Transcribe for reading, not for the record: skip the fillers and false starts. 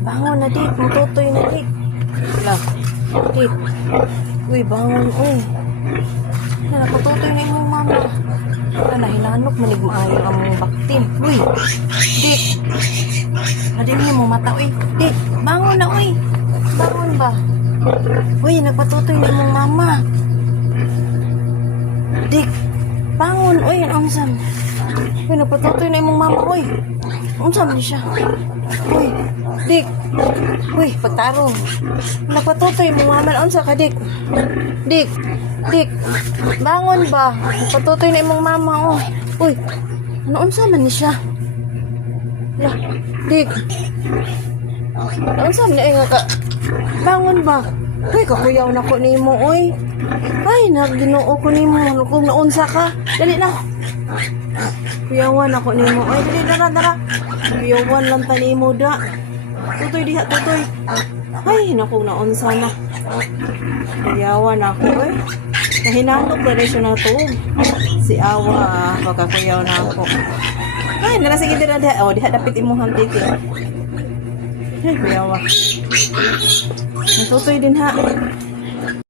Bangon na, dik. Mututoy na, dik. Wala. Dik. Uy, bangon, uy. Nakututoy na yung mama. Hinanok, manig maayo ang mong baktin. Uy, dik. Nadin niyo mong mata, uy. Dik, bangon na, uy. Bangon ba? Uy, nagpatutoy na yung mama. Dik, bangon, uy. Ang sam. Uy, nagpatutoy na yung mama, uy. Ang sam niya siya. Uy, dik. Uy, pagtarong. Nagpatutoy yung mama. Ang sa ka, dik. Dik. Dik, bangon ba? Patutoy na imong mama, oh. Uy, ano unsa man ni siya? Lah, dik. Ano unsa man ni nga ka? Bangon ba? Uy, kakuyaw na ko nimo, oy. Ay, nagginoo ko nimo kung naunsa ka. Dali na. Kuyawan ako nimo. Ay, dali dara. Kuyawan lang ta nimo da. Tutoy diha, tutoy. Ay, naku naunsa na. Kuyawan ako, oy. Nahinanok na rin siya na to. Si Awa, pagkakuyaw na ako. Ay, sige din na. O, diha dapit imuhang titi. Ay, kuyawa. Natutoy din ha.